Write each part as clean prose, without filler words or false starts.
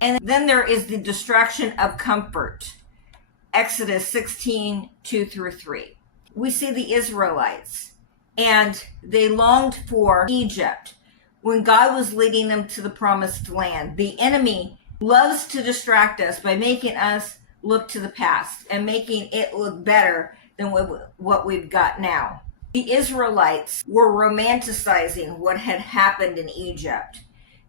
And then there is the distraction of comfort. Exodus 16, 2 through 3. We see the Israelites, and they longed for Egypt when God was leading them to the promised land. The enemy loves to distract us by making us look to the past and making it look better than what we've got now. The Israelites were romanticizing what had happened in Egypt.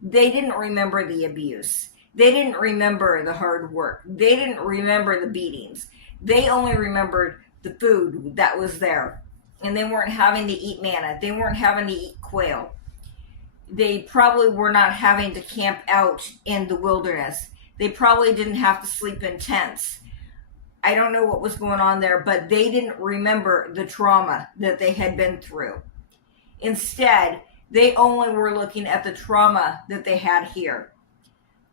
They didn't remember the abuse. They didn't remember the hard work. They didn't remember the beatings. They only remembered the food that was there. And they weren't having to eat manna. They weren't having to eat quail. They probably were not having to camp out in the wilderness. They probably didn't have to sleep in tents. I don't know what was going on there, but they didn't remember the trauma that they had been through. Instead, they only were looking at the trauma that they had here.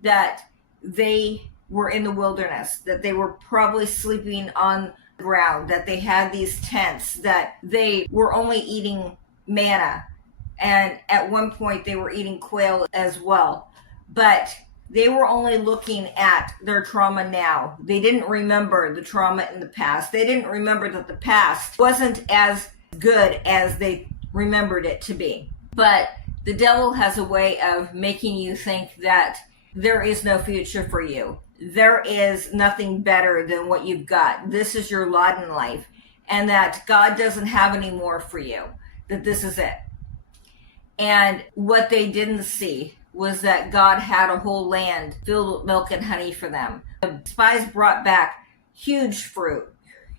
That they were in the wilderness, that they were probably sleeping on the ground, that they had these tents, that they were only eating manna. And at one point they were eating quail as well. But they were only looking at their trauma now. They didn't remember the trauma in the past. They didn't remember that the past wasn't as good as they remembered it to be. But the devil has a way of making you think that there is no future for you. There is nothing better than what you've got. This is your lot in life. And that God doesn't have any more for you. That this is it. And what they didn't see was that God had a whole land filled with milk and honey for them. The spies brought back huge fruit,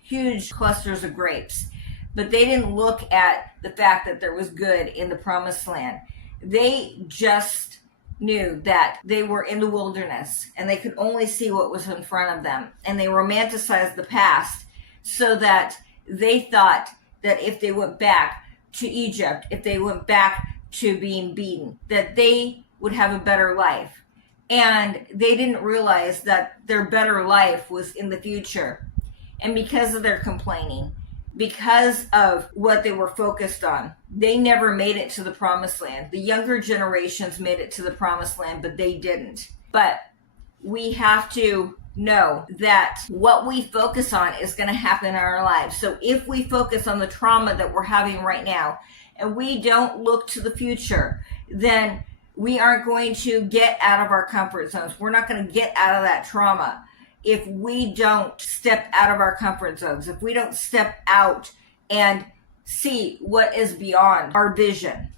huge clusters of grapes. But they didn't look at the fact that there was good in the promised land. They just knew that they were in the wilderness and they could only see what was in front of them. And they romanticized the past so that they thought that if they went back to Egypt, if they went back to being beaten, that they would have a better life. And they didn't realize that their better life was in the future. And because of their complaining, because of what they were focused on, they never made it to the promised land. The younger generations made it to the promised land, but they didn't. But we have to know that what we focus on is going to happen in our lives. So if we focus on the trauma that we're having right now, and we don't look to the future, then we aren't going to get out of our comfort zones. We're not going to get out of that trauma if we don't step out of our comfort zones, if we don't step out and see what is beyond our vision.